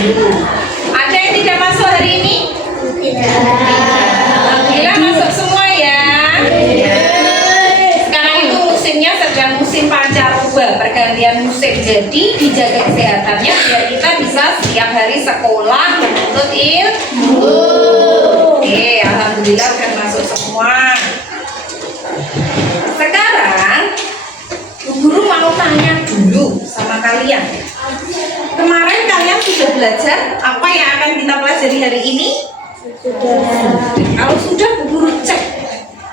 Ada yang tidak masuk hari ini? Alhamdulillah masuk semua ya. Sekarang itu musimnya sedang musim pancaroba, pergantian musim. Jadi dijaga kesehatannya biar kita bisa setiap hari sekolah menuntut ilmu. Oke, alhamdulillah udah masuk semua. Sekarang Bu Guru mau tanya dulu sama kalian. Kemarin kalian sudah belajar apa yang akan kita pelajari hari ini? Kalau sudah, Bu Guru cek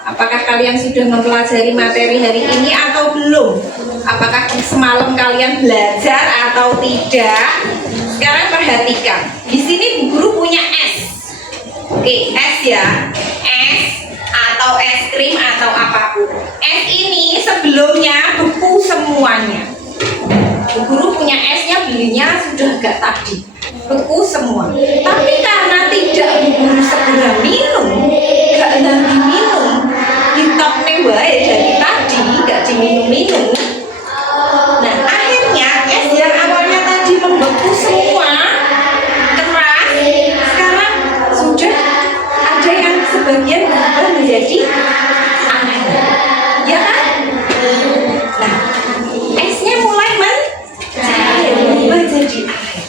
apakah kalian sudah mempelajari materi hari ini atau belum? Apakah semalam kalian belajar atau tidak? Sekarang perhatikan. Di sini Bu Guru punya es. Oke, es ya. Es atau es krim atau apapun. Es ini sebelumnya beku semuanya. Bu Guru punya esnya, belinya sudah agak tadi, beku semua. Tapi karena tidak Bu Guru segera minum, gak nanti minum, ditopne wae dari tadi, gak diminum-minum. Nah akhirnya es yang awalnya tadi membeku semua, keras, sekarang sudah ada yang sebagian berubah menjadi air, ya kan? Nah esnya mulai berubah jadi air.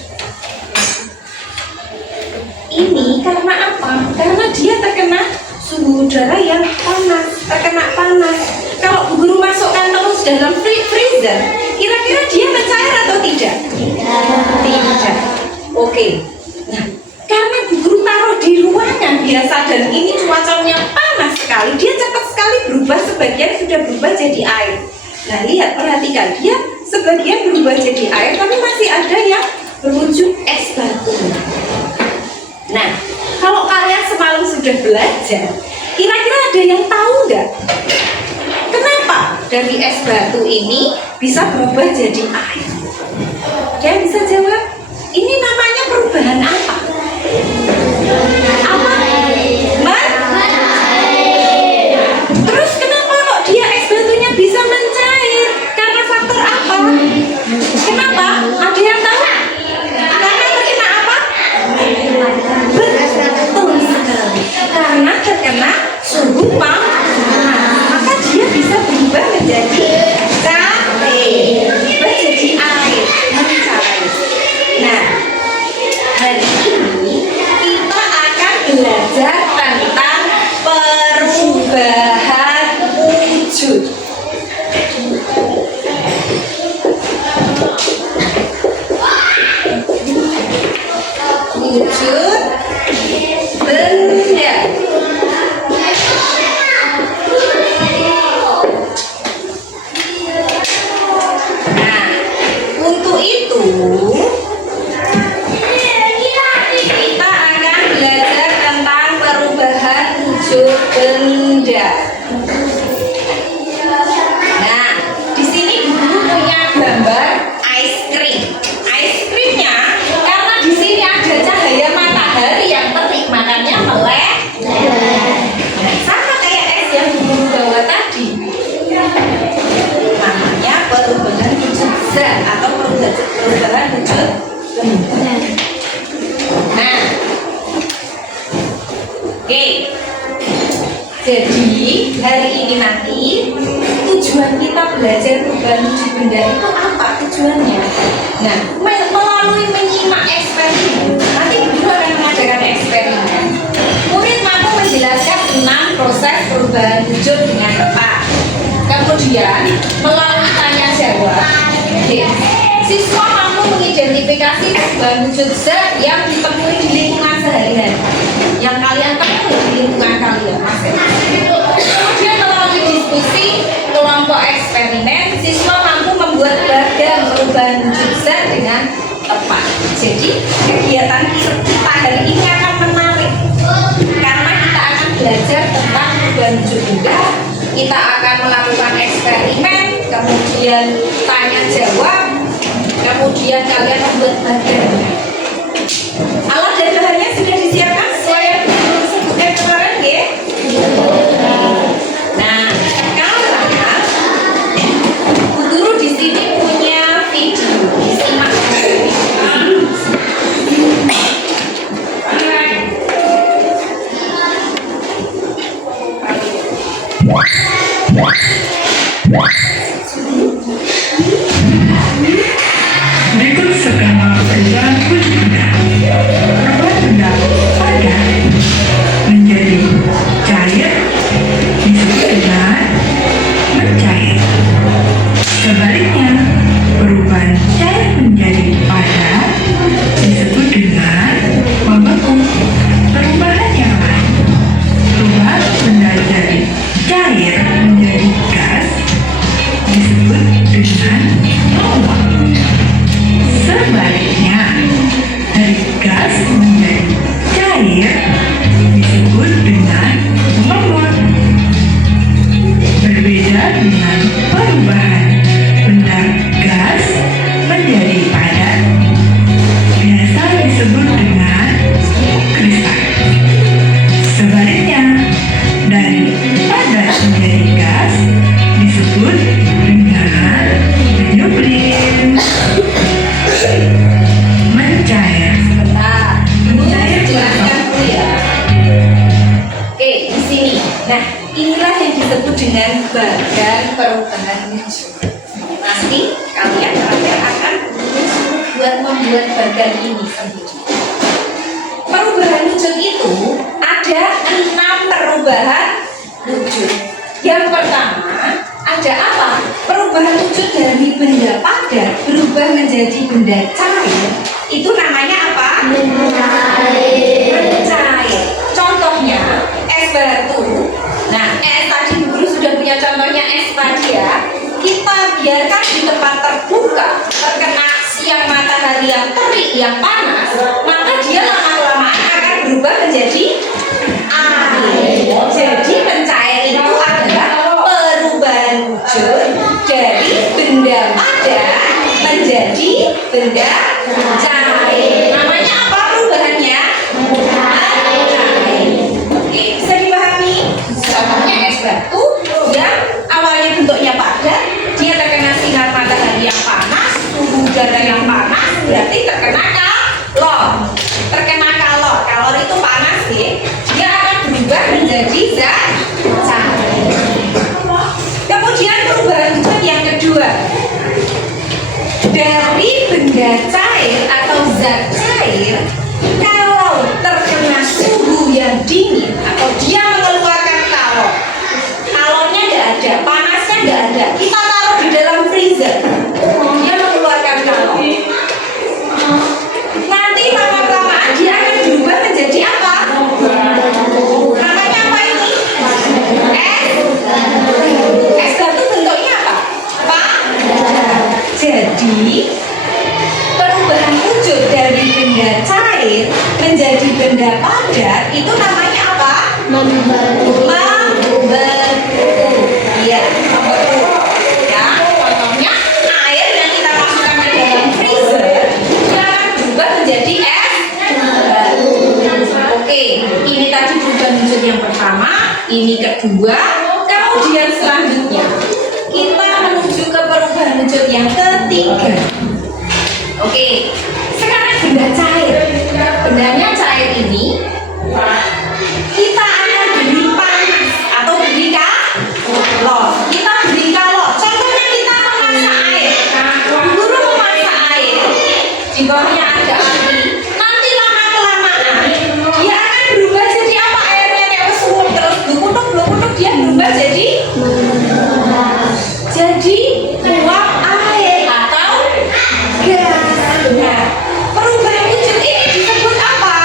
Ini karena apa? Karena dia terkena suhu udara yang panas, terkena panas. Kalau Bu Guru masukkan terus dalam freezer, kira-kira dia mencair atau tidak? Tidak. Oke. Nah, karena Bu Guru taruh di ruangan biasa dan ini cuacanya panas sekali, dia cepat sekali berubah, sebagian sudah berubah jadi air. Nah, lihat, perhatikan, dia sebagian berubah jadi air, tapi masih ada yang berwujud es batu. Nah, kalau kalian semalam sudah belajar, kira-kira ada yang tahu nggak? Kenapa dari es batu ini bisa berubah jadi air? Ada yang bisa jawab? Ini namanya perubahan apa? Apa? Terus kenapa kok dia es batunya bisa mencair? Karena faktor apa? Kenapa? Ada yang tahu? Karena terkena apa? Betul sekali. Karena terkena suhu panas, maka dia bisa berubah menjadi berubah jadi air, mencair. Nah, hari ini kita akan belajar tentang perubahan wujud. Wujud benda. Nah, untuk itu kita akan belajar tentang perubahan wujud benda. Nah, di sini Guru punya gambar ice cream. Ice creamnya karena di sini ada cahaya matahari yang terik, makanya meleleh. Nah, sama kayak es yang Guru bawa tadi. Namanya perubahan wujud zat atau perubahan wujud benda. Nah, oke. Jadi hari ini nanti tujuan kita belajar perubahan wujud benda itu apa tujuannya? Nah, melalui menyimak eksperimen, nanti Guru akan mengadakan eksperimen. Murid mampu menjelaskan 6 proses perubahan wujud dengan tepat. Kemudian melalui tanya jawab, siswa mampu mengidentifikasi perubahan wujud zat yang ditemui di lingkungan sehari-hari, yang kalian temui di lingkungan kalian masing-masing. Kemudian melalui diskusi kelompok eksperimen, siswa mampu membuat beragam perubahan wujud zat dengan tepat. Jadi kegiatan kita hari ini akan menarik karena kita akan belajar tentang perubahan wujud benda. Kita akan melakukan eksperimen, kemudian tanya jawab, kemudian kalian membuat bagiannya. Alat dan bahannya sudah disiapkan sesuai yang disebutkan kemarin, ya? Nah, sekarang Bu Guru di sini punya video, disimak. membuat bagan ini sendiri. Perubahan wujud itu ada 6 perubahan wujud. Yang pertama, ada apa? Perubahan wujud dari benda padat berubah menjadi benda cair. Itu namanya apa? Benda cair. Contohnya es batu. Nah, es tadi guru sudah punya contohnya es tadi ya. Kita biarkan di tempat terbuka, terkena siang matahari yang terik, yang panas, maka dia lama-kelamaan akan berubah menjadi air. Jadi mencair itu adalah perubahan wujud dari benda padat menjadi benda cair. Namanya apa perubahannya? Cair. Oke, bisa dipahami? Contohnya es batu yang awalnya bentuknya padat, dia terkena sinar matahari yang panas, suhu udara yang panas, berarti terkena kalor. Terkena kalor, kalor itu panas ya. Dia akan berubah menjadi zat cair. Kemudian perubahan wujud yang kedua, dari benda cair atau zat cair, kalau terkena suhu yang dingin atau dia mengeluarkan kalor, kalornya nggak ada, panasnya nggak ada, kita taruh di dalam freezer, dia mengeluarkan kalor. Nanti lama-kelamaan dia akan berubah menjadi apa? Namanya apa ini? Es batu bentuknya apa? Jadi perubahan wujud dari benda cair menjadi benda padat itu namanya apa? Membentuk. Iya, membentuk. Ya, contohnya air yang kita masukkan ke dalam freezer, dia akan berubah menjadi es batu. Oke, ini tadi perubahan wujud yang pertama, ini kedua, kemudian selanjutnya kita menuju ke perubahan wujud yang ketiga. Oke, sekarang benda cair. Bendanya cair ini kita akan beri panas atau beri kalor. Kita beri kalor. Contohnya kita memasak air. Guru memasak air. Di bawahnya ada api. Nanti lama-kelamaan dia akan berubah jadi apa? Airnya kayak mesuap terus bluk-bluk dia berubah jadi uap air atau gas. Nah, perubahan wujud ini disebut apa?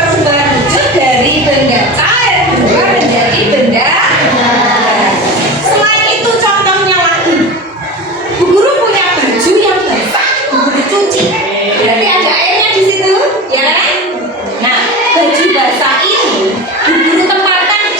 Perubahan wujud dari benda cair berubah menjadi benda gas. Selain itu contohnya lagi, Bu Guru punya baju yang basah, Bu Guru cuci, berarti ada airnya di situ, ya kan? Nah, baju basah ini Bu Guru tempatkan di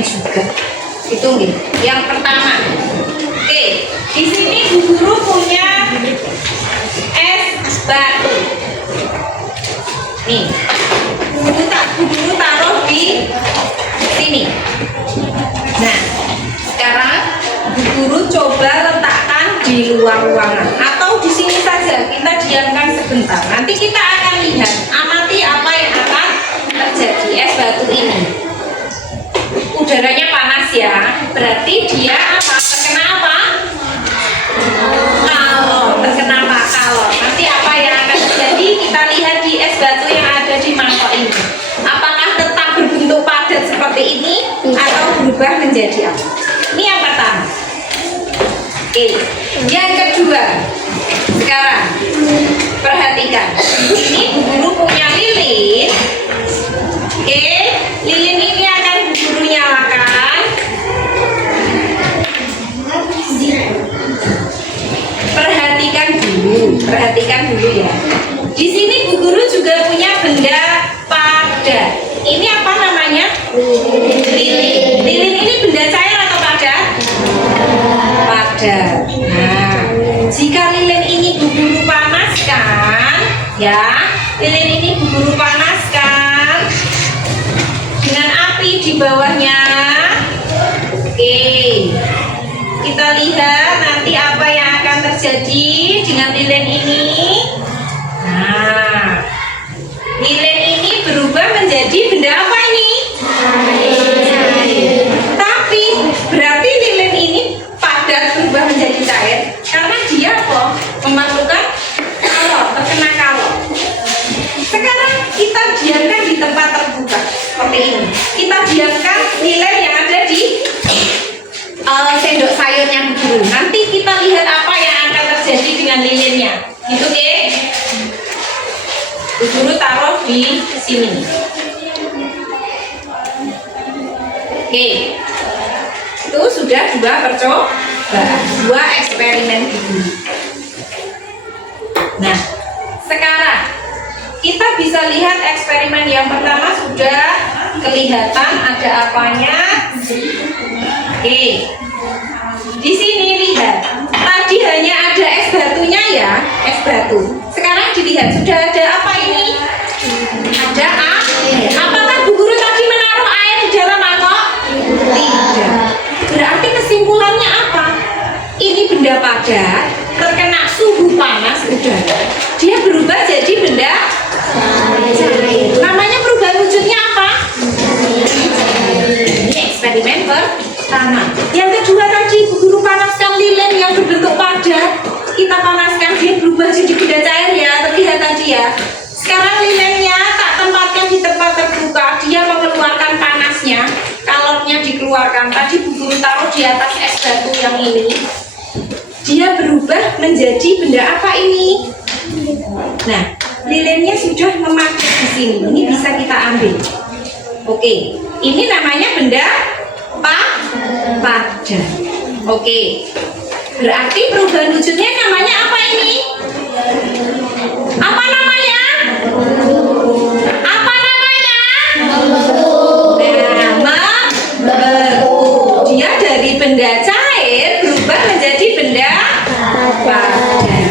eksperimen juga. Itu nih, yang pertama. Oke, di sini Bu Guru punya es batu. Nih, Bu Guru taruh di sini. Nah, sekarang Bu Guru coba letakkan di luar ruangan atau di sini saja. Kita diamkan sebentar. Nanti kita akan lihat, amati apa yang akan terjadi es batu ini. Udaranya panas ya, berarti dia apa? Terkena apa? Kalor. Terkena apa? Kalor. Nanti apa yang akan terjadi? Kita lihat di es batu yang ada di mangkok ini. Apakah tetap berbentuk padat seperti ini atau berubah menjadi apa? Ini yang pertama. Oke. Yang kedua, sekarang perhatikan. Ini Bu Guru punya lilin. Oke, lilin ini akan Bu Guru nyalakan. Perhatikan dulu ya. Di sini Bu Guru juga punya benda padat. Ini apa namanya? Lilin. Lilin ini benda cair atau padat? Padat. Nah, jika lilin ini Bu Guru panaskan, ya, lilin ini Bu Guru panaskan dengan api di bawahnya. Oke, kita lihat nanti apa yang akan terjadi dengan lilin ini. Nah, lilin ini berubah menjadi benda apa ini? Cair. Tapi berarti lilin ini padat berubah menjadi cair karena dia apa? Memerlukan kalor, terkena kalor. Sekarang kita diamkan di tempat terbuka seperti ini. Kita diamkan lilin yang ada di sendok sayurnya Bu Guru. Nanti kita lihat apa yang akan terjadi dengan lilinnya. Gitu, oke? Bu Guru taruh di sini. Oke. Itu sudah dua eksperimen Bu Guru. Nah, sekarang kita bisa lihat eksperimen yang pertama sudah kelihatan ada apanya. Oke, di sini lihat, tadi hanya ada es batunya ya, es batu. Sekarang dilihat sudah ada apa ini? Ada air. Apakah Bu Guru tadi menaruh air di dalam mangkok? Tidak. Berarti kesimpulannya apa? Ini benda padat terkena suhu panas udara. Dia berubah jadi benda cair. Namanya perubahan wujudnya apa? Ini eksperimen pertama. Yang kedua tadi Bu Guru panaskan lilin yang berbentuk padat. Kita panaskan dia berubah jadi benda cair ya, terlihat tadi ya. Sekarang lilinnya tak tempatkan di tempat terbuka, dia mengeluarkan panasnya, kalornya dikeluarkan. Tadi Bu Guru taruh di atas es batu yang ini. Dia berubah menjadi benda apa ini? Nah, lilinnya sudah memakai di sini. Ini bisa kita ambil. Oke, ini namanya benda padat. Oke, berarti perubahan wujudnya namanya apa ini? Apa namanya? Apa namanya? Nah, membentuk. Dia dari benda cair berubah menjadi benda padat.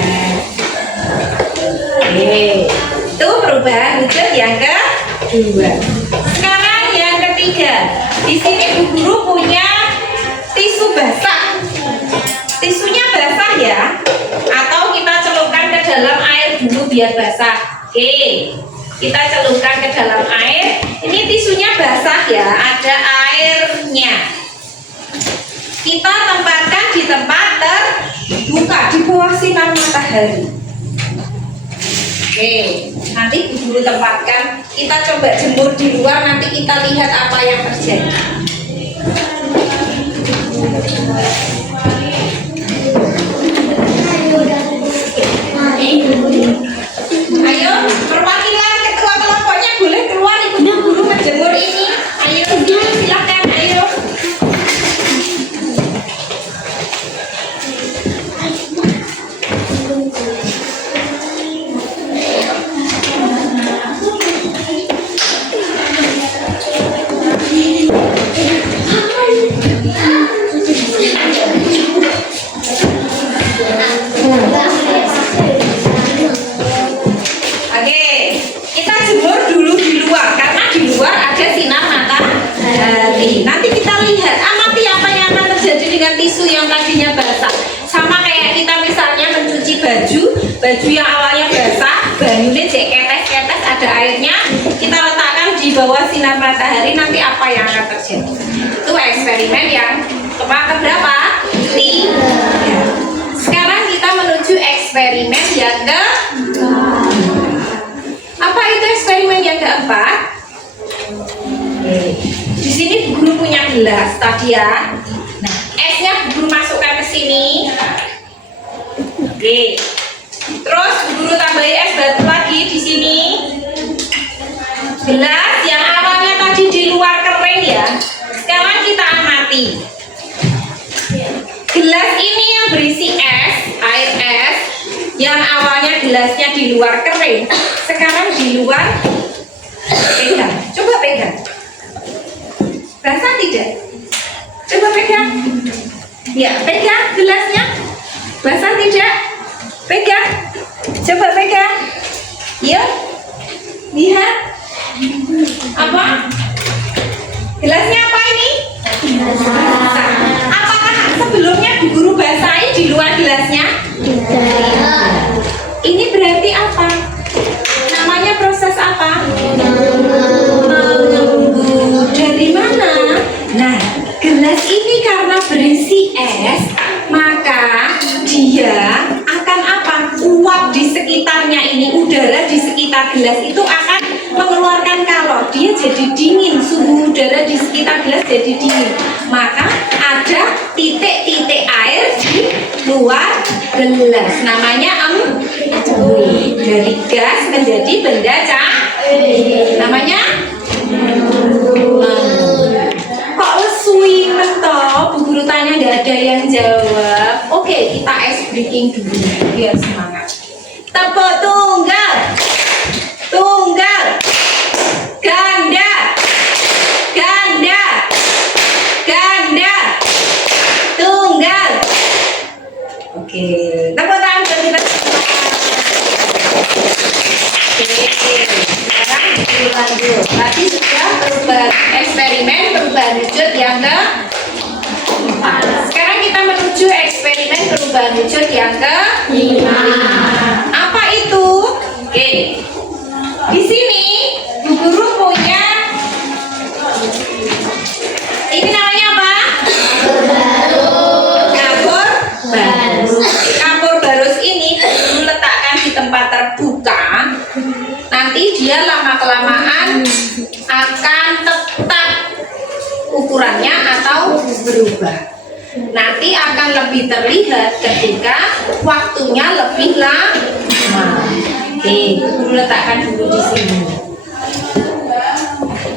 Oke, itu perubahan wujud yang kedua. Sekarang yang ketiga, di sini Bu Guru punya tisu basah. Tisunya basah ya, atau kita celupkan ke dalam air dulu biar basah. Oke, kita celupkan ke dalam air. Ini tisunya basah ya, ada airnya. Kita tempatkan di tempat terbuka di bawah sinar matahari. Oke, nanti Bu Guru tempatkan. Kita coba jemur di luar, nanti kita lihat apa yang terjadi. Ayo, perwakilan ketua kelompoknya boleh keluar ikut Bu Guru menjemur ini. Ayo, silakan, ayo. bawah sinar matahari, nanti apa yang akan terjadi? Itu eksperimen yang keberapa? 3. Sekarang kita menuju eksperimen yang ke apa itu eksperimen yang keempat? Di sini guru punya gelas tadi ya. Nah, esnya guru masukkan ke sini. Oke. Terus guru tambahin es batu lagi di sini. Gelas yang awalnya tadi di luar kering ya. Sekarang kita amati. Gelas ini yang berisi es, air es, yang awalnya gelasnya di luar kering, sekarang di luar pegang. Coba pegang. Basah tidak? Coba pegang. Ya, pegang gelasnya. Basah tidak? Pegang. Coba pegang. Yuk. Lihat. Apa? Gelasnya apa ini? Basah. Apakah sebelumnya Bu Guru basahi di luar gelasnya? Tidak. Ini berarti apa? Namanya proses apa? Menunggu. Dari mana? Nah, gelas ini karena berisi es, maka dia akan apa? Uap di sekitarnya ini, udara di sekitar gelas itu akan mengeluarkan kalor. Dia jadi dingin, suhu udara di sekitar gelas jadi dingin. Maka ada titik-titik air di luar gelas. Namanya dari gas menjadi benda cair. Namanya kok lesui mentok? Bu Guru tanya nggak ada yang jawab. Oke, kita ice breaking dulu biar semangat. Tepuk tunggal, tunggal, ganda, ganda, ganda, tunggal. Oke, tepuk tangan buat kita. Sekarang lanjut. Tadi sudah perubahan eksperimen perubahan wujud yang ke-4. Sekarang kita menuju eksperimen perubahan wujud yang ke-5. Apa itu? Oke. Di sini Bu Guru punya ini namanya apa? Kapur barus. Kapur barus ini Guru letakkan di tempat terbuka. Nanti dia lama-kelamaan akan tetap ukurannya atau berubah. Nanti akan lebih terlihat ketika waktunya lebih lama. Oke, Guru letakkan dulu di sini.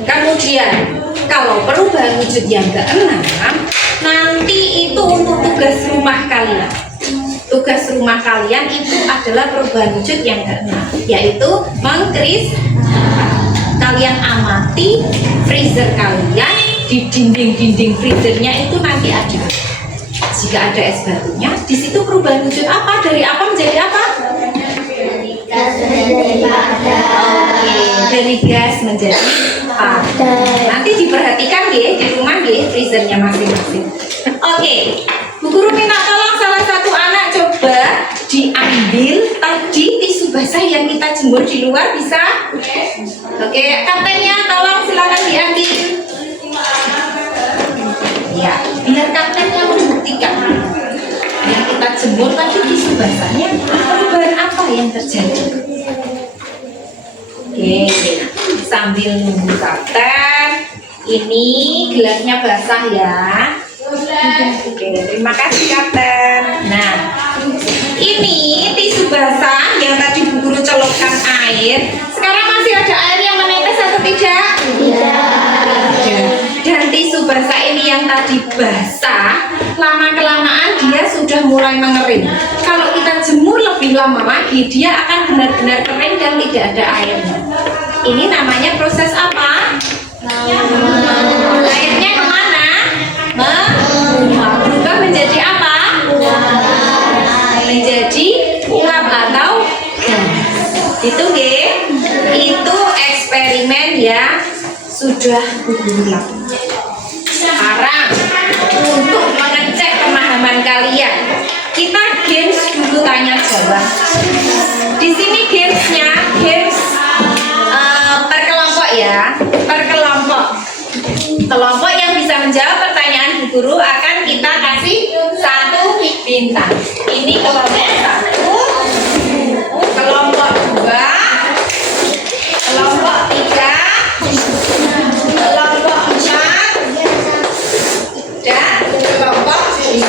Kemudian, kalau perubahan wujud yang ke-6, nanti itu untuk tugas rumah kalian. Tugas rumah kalian itu adalah perubahan wujud yang ke-6, yaitu kalian amati freezer kalian. Di dinding-dinding freezernya itu nanti ada, jika ada es batunya, di situ perubahan wujud apa? Dari apa menjadi apa? Dari gas menjadi padat. Nanti diperhatikan ya di rumah ya freezernya masing-masing. Oke, Bu Guru minta tolong salah satu anak coba diambil tadi tisu basah yang kita jemur di luar, bisa? Oke, kaptennya tolong silakan diambil. Ya, biar kaptennya membuktikan yang kita jemur tadi tisu basahnya perubahan apa yang terjadi. Oke, sambil nunggu kapten, ini gelasnya basah ya. Oke, terima kasih kapten. Nah, ini tisu basah yang tadi Bu Guru celupkan air. Sekarang masih ada air yang menetes atau tidak? Tidak. Dan tisu basah ini yang tadi basah, lama-kelamaan dia sudah mulai mengering. Kalau kita jemur lebih lama lagi, dia akan benar-benar kering dan tidak ada airnya. Ini namanya proses apa? Airnya kemana? Berubah menjadi apa? Menjadi uap atau gas. Itu ya. Itu eksperimen yang sudah Bu Guru lakukan. Sekarang untuk mengecek pemahaman kalian, kita games dulu tanya jawab. Di sini gamesnya games per kelompok ya, per kelompok. Kelompok yang bisa menjawab pertanyaan Bu Guru akan kita kasih 1 bintang. Ini kelompok 1, kelompok 2, kelompok 3, kelompok 4, dan kelompok 5.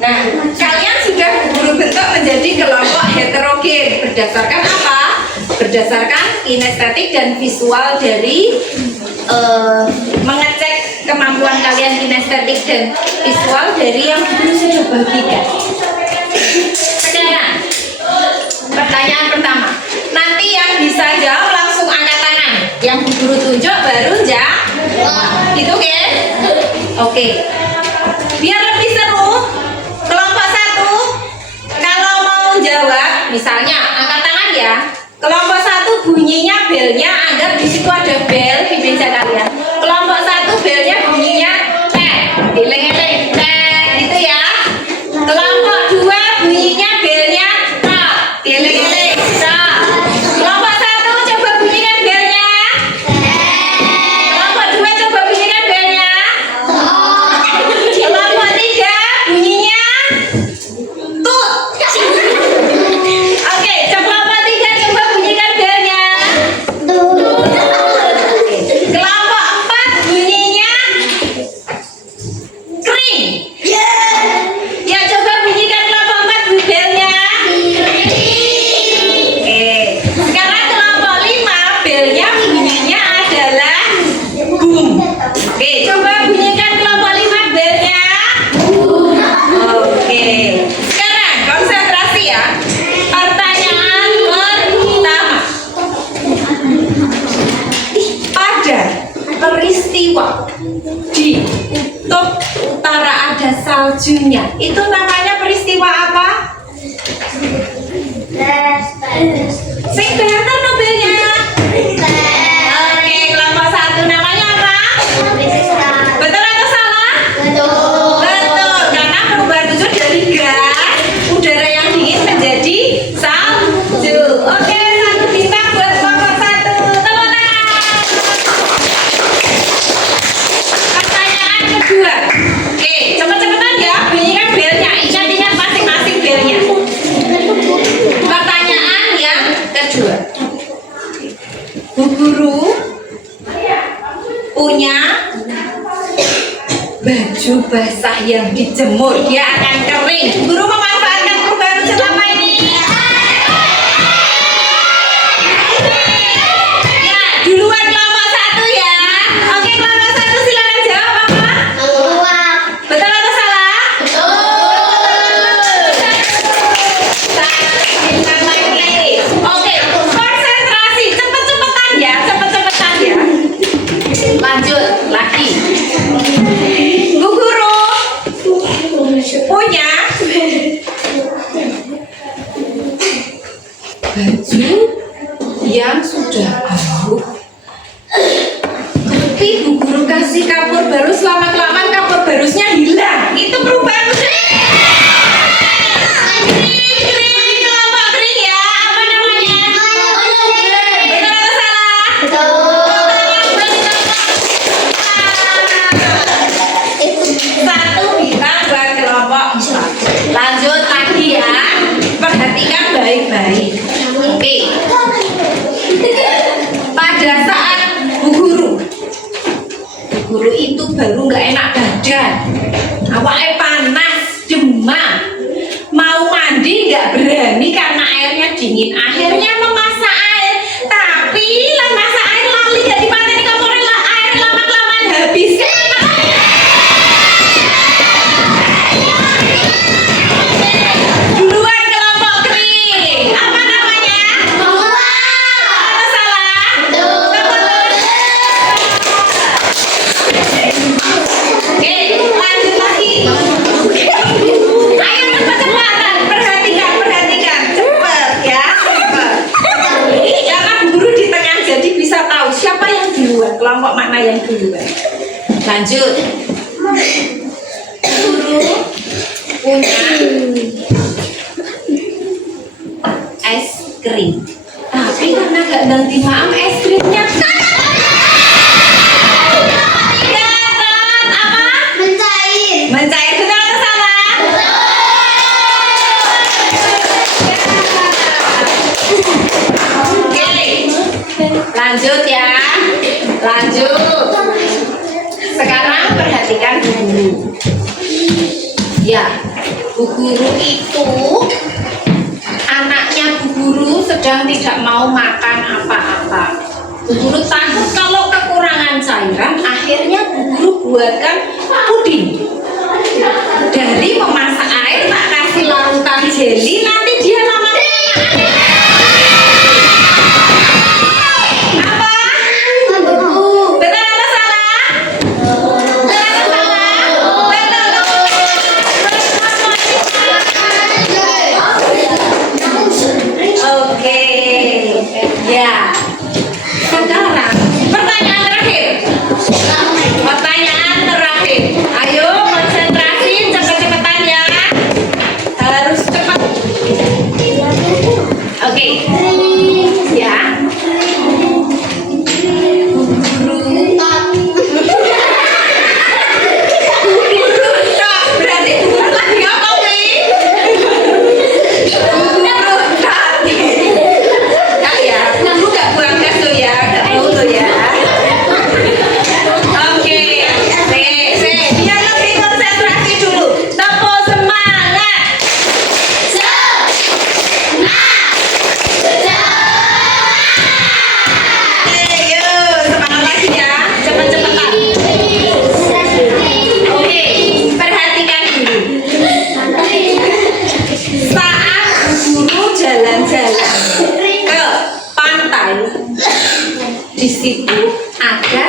Nah, kalian sudah Bu Guru bentuk menjadi kelompok heterogen. Berdasarkan apa? Berdasarkan kinestetik dan visual dari mengecek kemampuan kalian kinestetik dan visual dari yang Bu Guru sudah bagikan. Sekarang pertanyaan pertama. Nanti yang bisa jawab langsung angkat tangan. Yang Bu Guru tunjuk baru jawab. Gitu kan? Oke. Biar lebih seru, kelompok 1 kalau mau jawab, misalnya angkat tangan ya. Kelompok 1 bunyinya belnya, anggap di situ ada bel di meja kalian. Kelompok 1 belnya bunyinya tet, dileng-eleng tet, gitu ya. Kelompok 2 bunyinya belnya tak, dileng-eleng tak. Kelompok 1 coba bunyikan belnya. Kelompok 2 coba bunyikan belnya. Kelompok 3 bunyinya tut. Oke, kelompok 3 coba bunyikan belnya. Kelompok 4 bunyinya kring. Ya, coba bunyikan kelompok 4 belnya. Oke, sekarang kelompok 5 belnya bunyinya adalah boom. Oke, coba bunyikan kelompok 5 belnya. Oke, sekarang konsentrasi ya. Pertanyaan pertama. Pada peristiwa di kutub utara ada saljunya. Itu namanya peristiwa apa? Sing bener Nobelnya. Oke, kelompok 1 namanya apa? Betul atau salah? Betul, karena perubahan tujuh dari gas udara yang dingin menjadi salju. Oke, 1 bintang buat kelompok 1. Tepuk tangan. Pertanyaan kedua. Oke, cepet-cepetan ya, bunyikan belnya. Ingat-ingat masing-masing belnya. Pertanyaan yang kedua. Bu Guru punya baju basah yang dijemur, dia akan kering. Bu Guru memanfaatkan perubahan selama ini. Ya, duluan kelompok 1 ya. Oke, kelompok 1 silakan jawab apa? Betul atau salah? Bintang lagi. Oke, konsentrasi, cepet-cepetan ya, cepet-cepetan ya. Lanjut lagi. Bu Guru punya baju yang sudah bau, tapi Bu Guru kasih kapur baru, selama kelamaan kapur barusnya hilang. Itu perubahan kelompok kering ya. Apa namanya? Benar atau salah? Satu bintang buat kelompok 4. Lanjut lagi ya. Perhatikan baik-baik. Oke. Pada saat Bu Guru itu baru nggak enak badan, awalnya panas, demam, mau mandi nggak berani karena airnya dingin. Akhirnya memasak air, tapi masak air lali jadi panen kompornya lah, air lama-kelamaan habis. Duluan kelompok kering. Apa namanya? Apa salah? Oke, lanjut lagi. Ayo cepat-cepatan. Perhatikan. Cepat ya, cepat. Karena Bu Guru di tengah jadi bisa tahu siapa yang duluan, kelompok mana yang duluan. Lanjut. Guru punya es krim, tapi karena gak ganti maaf es krimnya Guru. Ya, Bu Guru itu anaknya Bu Guru sedang tidak mau makan apa-apa. Bu Guru takut kalau kekurangan cairan, akhirnya Bu Guru buatkan puding. Dari memasak air tak kasih larutan jeli, nanti dia lama-lama apa? Betul atau salah? Betul atau salah? Betul. Oke, ya. Sekarang pertanyaan terakhir. Pertanyaan terakhir. Ayo konsentrasi, cepet-cepetan ya. Harus cepat. Oke. Ya. Berarti guru lagi apa nih? Ya, guru gak buang gas tuh ya, gak mau tuh ya. Oke, biar lebih konsentrasi dulu. Tepuk semangat. Yuk, semangat lagi ya, cepet-cepetan. Oke, perhatikan dulu. Saat guru jalan-jalan ke pantai, di situ ada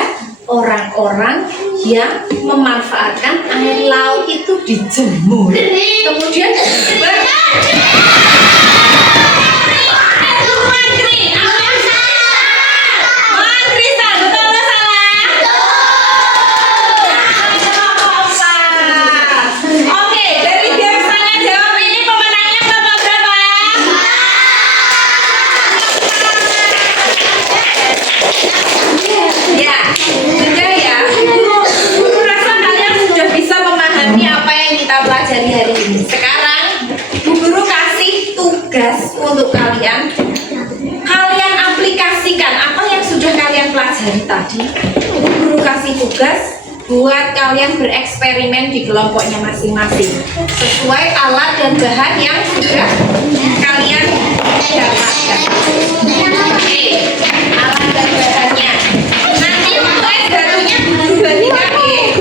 orang-orang yang memanfaatkan air laut itu dijemur, kemudian Oke, dari biasanya jawab ini pemenangnya berapa? Ya, sudah ya. Guru rasa kalian sudah bisa memahami apa yang kita pelajari hari ini. Sekarang Bu Guru kasih tugas untuk kalian. Kalian aplikasikan apa yang sudah kalian pelajari tadi. Bu Guru kasih tugas buat kalian bereksperimen di kelompoknya masing-masing sesuai alat dan bahan yang sudah kalian dapatkan. Oke, alat dan bahannya. Nanti untuk es batunya Bu Guru bagikan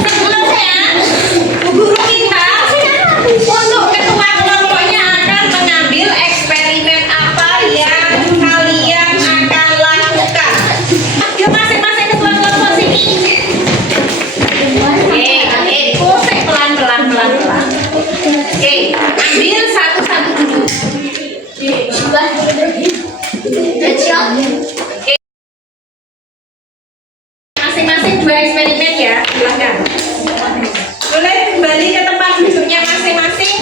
sebelumnya Bu Guru kita untuk ketua kelompoknya akan mengambil eksperimen apa yang kalian akan lakukan. Ayo masing-masing ketua kelompok sini. Oke, pelan-pelan. Oke, ambil satu-satu dulu. Oke. Masing-masing dua eksperimen ya, silakan. Boleh kembali ke tempat duduknya masing-masing.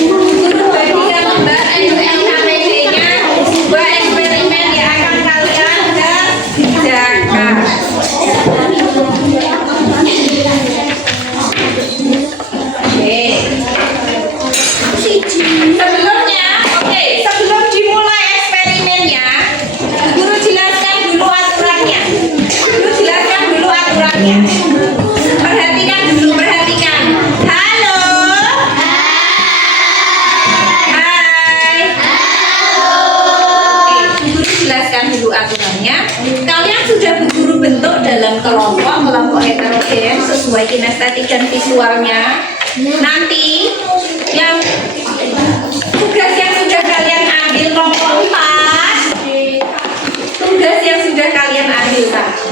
Guru bagikan Mbak LKPD-nya dua eksperimen yang akan kalian kerjakan. Sebelum dimulai eksperimennya, Guru jelaskan dulu aturannya. Perhatikan dulu. Halo. Hai. Oke, Guru jelaskan dulu aturannya. Kalian sudah Bu Guru bentuk dalam kelompok heterogen sesuai kinestetik dan visualnya. Nanti yang tugas yang sudah kalian ambil kelompok 4, tugas yang sudah kalian ambil tadi,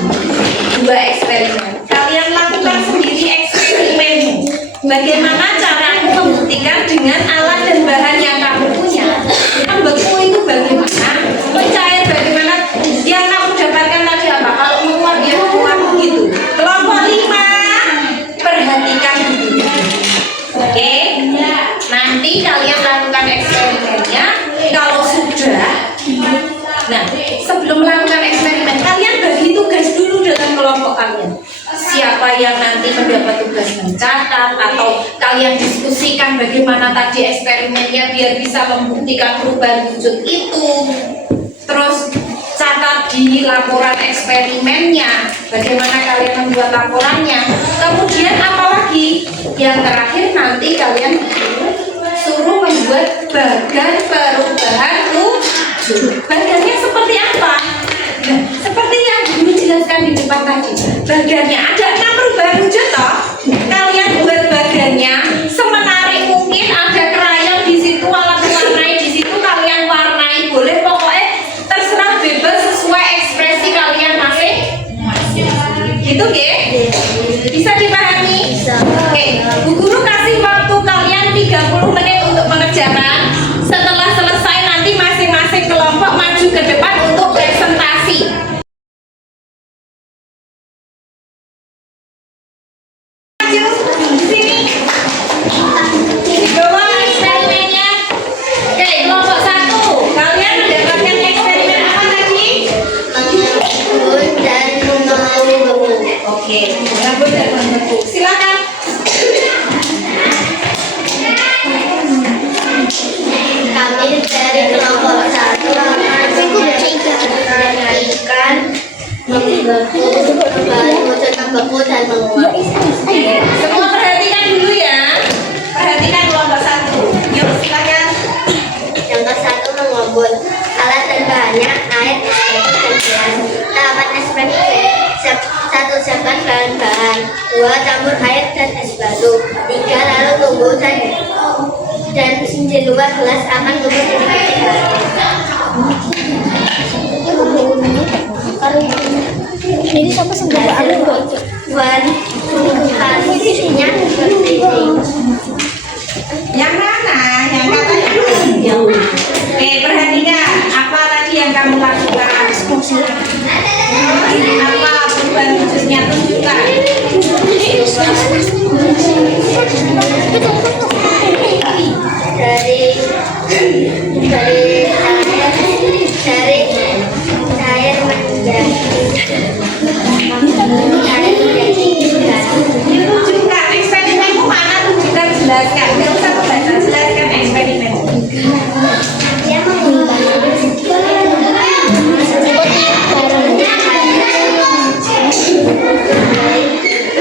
dua eksperimen. Kalian lakukan sendiri eksperimenmu. Bagaimana cara membuktikan dengan alat dan bahan yang kamu punya? Menurutmu itu bagaimana? Mencair bagaimana? Yang kamu dapatkan tadi apa? Kalau menguap dia menguap begitu. Kelompok 5, perhatikan dulu. Oke, nanti kalian lakukan eksperimennya. Kalau sudah, nah sebelum melakukan eksperimen, kalian bagi tugas dulu dalam kelompok kalian. Siapa yang nanti mendapat tugas mencatat, atau kalian diskusikan bagaimana tadi eksperimennya biar bisa membuktikan perubahan wujud itu. Terus catat tadi laporan eksperimennya, bagaimana kalian membuat laporannya. Kemudian apalagi? Yang terakhir nanti kalian suruh membuat bagan perubahan wujud. Bagannya seperti apa? Nah, seperti yang dulu jelaskan di depan tadi. Bagannya ada 6 perubahan wujud toh. Kalian buat bagannya semenarik mungkin, ada krayon di situ, alat warnai di situ, kalian warnai boleh, pokoknya terserah bebas sesuai ekspresi kalian masing-masing. Gitu ya? Bisa dipahami? Oke, Bu Guru kasih waktu kalian 30 menit untuk mengerjakan. Setelah selesai nanti masing-masing kelompok maju ke depan untuk presentasi. Maju di sini. Dibawa eksperimennya. Oke, kelompok 1. Kalian mendapatkan eksperimen apa tadi? Mengembun dan membeku. Oke, mengembun dan membeku. Silakan. Kami dari kelompok 1 mengendalikan membeku, perubahan wujud membeku dan menguap. Semua perhatikan dulu ya. Perhatikan kelompok 1. Yuk, silakan. Contoh 1 mengembun. Alat dan bahannya air, es batu, dan gelas. Tahapan eksperimen 1. Siapkan bahan-bahan. 2. Campur air dan es batu. 3. Lalu tunggu dan di luar gelas akan tumbuh titik-titik air. Ini sama senjata aku hasilnya seperti ini. Yang mana? Yang katanya Oke, perhatikan. Apa tadi yang kamu lakukan? Apa perubahan wujudnya? Tunjukkan. Dari air menjadi gas. Tunjukkan eksperimenmu mana? Tunjukkan, jelaskan. Nggak usah membaca, jelaskan eksperimen. Dia mengubah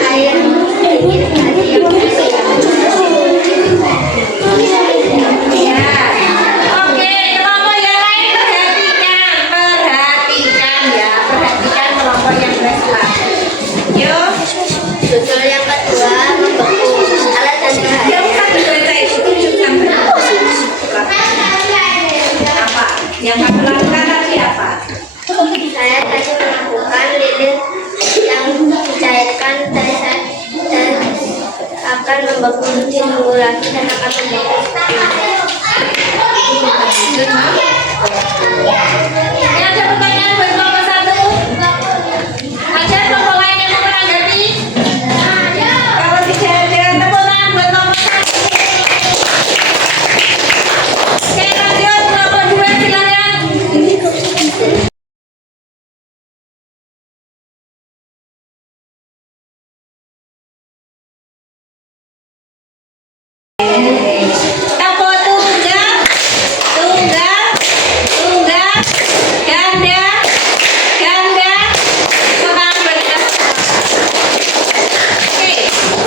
air dingin tadi yang Ya. Oke, kelompok yang lain perhatikan ya, perhatikan kelompok yang bersebelah. Yuk, susul yang kedua membeku. Alat dan yang bahannya usah dibaca itu tunjukkan. Apa? Yang kamu lakukan tadi apa? saya tadi melakukan lilin yang dicairkan dan akan membeku, ditunggu lagi dan akan membeku seperti ini. Ini ada pertanyaan buat kelompok 1? Ada kelompok lain yang mau menanggapi? Kalau tidak ada, tepuk tangan buat kelompok 1. Oke, lanjut kelompok 2, silakan. Tempo tunggal, ganda, sekarang bergerak. Oke,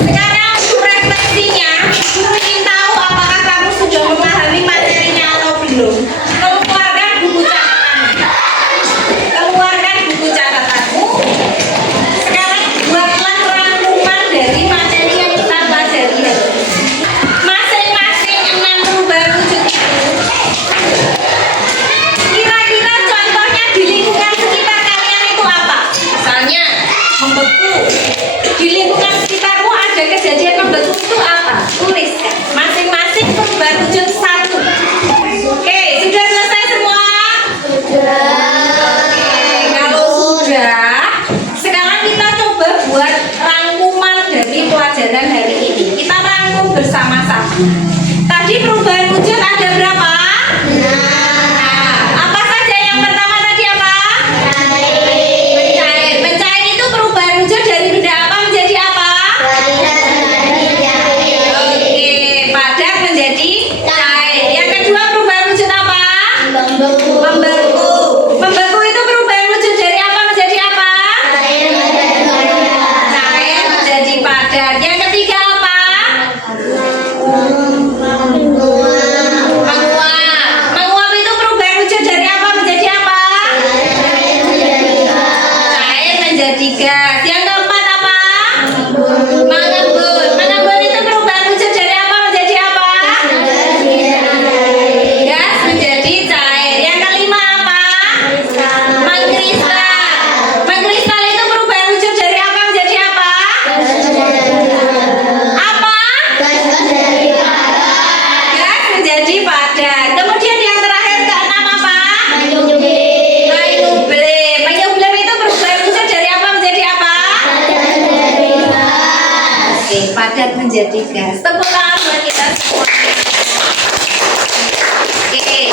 sekarang refleksinya, guru ingin tahu apakah kamu sudah memahami materinya atau belum. Keluarkan buku catatanmu. Sekarang buatlah rangkuman dari materi yang kita pelajari hari ini. Masing-masing 6 perubahan wujud itu kira-kira contohnya di lingkungan sekitar kalian itu apa? Misalnya membeku. Di lingkungan sekitarmu ada kejadian membeku itu apa? Tuliskan. Masing-masing perubahan wujud 1. Oke, sudah selesai semua? Oke, kalau sudah, sekarang kita coba buat rangkuman dari pelajaran hari ini. Kita rangkum bersama-sama. Tadi perubahan wujud ada berapa? Nah, apa saja yang pertama tadi apa? Mencair. Mencair itu perubahan wujud dari benda apa menjadi apa? Oke, padat menjadi gas. Tepuk tangan buat kita semua. Oke,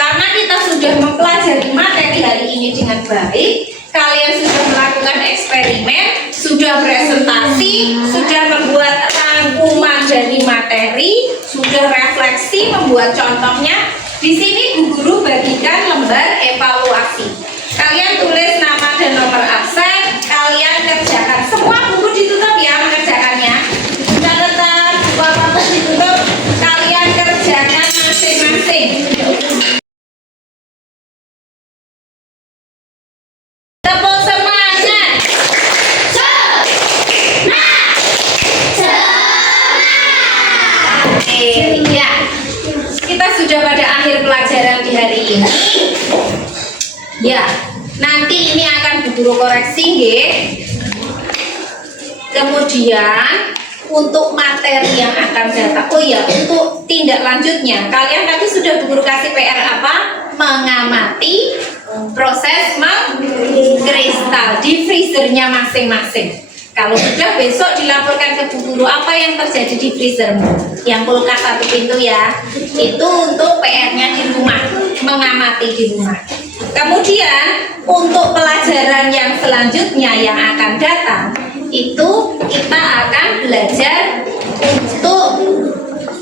karena kita sudah mempelajari materi hari ini dengan baik, kalian sudah melakukan eksperimen, sudah presentasi, sudah membuat rangkuman dari materi, sudah refleksi membuat contohnya. Di sini Bu Guru bagikan lembar evaluasi. Kalian tulis nama dan nomor absen, kalian kerjakan. Semua buku ditutup ya mengerjakannya. Catatan, buku apa ditutup, kalian kerjakan masing-masing. Tepuk semangat. Oke, ya. Kita sudah pada akhir pelajaran di hari ini. Ya, nanti ini akan Bu Guru koreksi nggih. Kemudian untuk materi yang akan datang, oh ya, untuk tindak lanjutnya, kalian tadi sudah Bu Guru kasih PR apa? Mengamati proses mengkristal di freezernya masing-masing. Kalau sudah, besok dilaporkan ke Bu Guru apa yang terjadi di freezermu. Yang kulkas 1 pintu ya, itu untuk PR-nya di rumah, mengamati di rumah. Kemudian untuk pelajaran yang selanjutnya yang akan datang, itu kita akan belajar untuk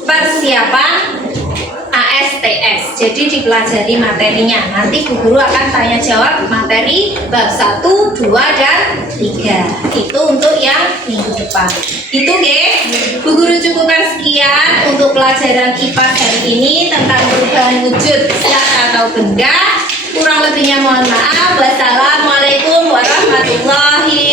persiapan ASTS. Jadi dipelajari materinya. Nanti Bu Guru akan tanya jawab materi bab 1, 2, dan 3. Itu untuk yang minggu depan. Itu nggih. Bu Guru cukupkan sekian untuk pelajaran IPA hari ini tentang perubahan wujud zat atau benda. Kurang lebihnya mohon maaf. Wassalamualaikum warahmatullahi